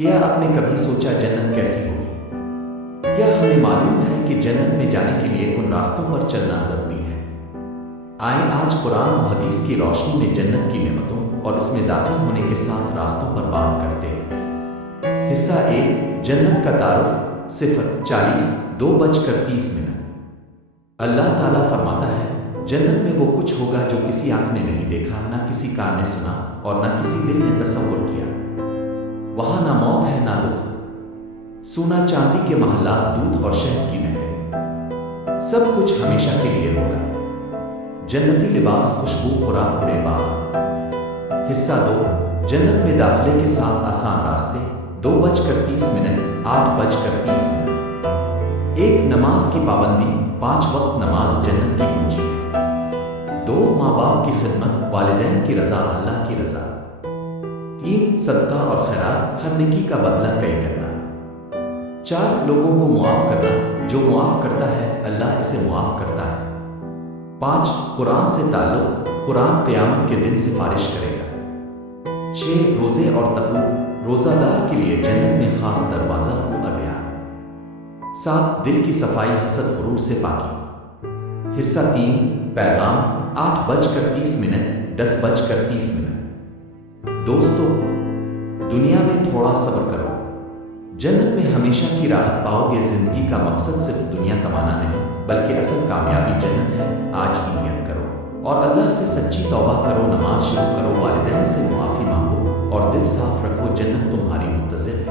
کیا آپ نے کبھی سوچا جنت کیسی ہوگی؟ کیا ہمیں معلوم ہے کہ جنت میں جانے کے لیے کن راستوں پر چلنا ضروری ہے؟ آئیں آج قرآن و حدیث کی روشنی میں جنت کی نعمتوں اور اس میں داخل ہونے کے ساتھ راستوں پر بات کرتے ہیں۔ حصہ 1 جنت کا تعارف 0:40 2:30 اللہ تعالیٰ فرماتا ہے، جنت میں وہ کچھ ہوگا جو کسی آنکھ نے نہیں دیکھا، نہ کسی کان نے سنا اور نہ کسی دل نے تصور کیا۔ وہاں نہ موت ہے نہ دکھ، سونا چاندی کے محلات، دودھ اور شہد کی نہریں، سب کچھ ہمیشہ کے لیے ہوگا۔ جنتی لباس، خوشبو، خوراک، بھرے باغ۔ حصہ 2 جنت میں داخلے کے ساتھ آسان راستے 2:30 8:30 1 نماز کی پابندی، 5 وقت نماز جنت کی کنجی ہے۔ 2 ماں باپ کی خدمت، والدین کی رضا، اللہ کی رضا۔ 3 صدقہ اور خیرات، ہر نیکی کا بدلہ کئی کرنا۔ 4 لوگوں کو معاف کرنا، جو معاف کرتا ہے اللہ اسے معاف کرتا ہے۔ 5 قرآن سے تعلق، قرآن قیامت کے دن سفارش کرے گا۔ 6 روزے اور تقوی، روزہ دار کے لیے جنت میں خاص دروازہ اور ریان۔ 7 دل کی صفائی، حسد غرور سے پاکی۔ حصہ 3 پیغام 8:30 10:30 دوستو، دنیا میں تھوڑا صبر کرو، جنت میں ہمیشہ کی راحت پاؤ گے۔ زندگی کا مقصد صرف دنیا کمانا نہیں، بلکہ اصل کامیابی جنت ہے۔ آج ہی نیت کرو اور اللہ سے سچی توبہ کرو، نماز شروع کرو، والدین سے معافی مانگو اور دل صاف رکھو، جنت تمہاری منتظر ہے۔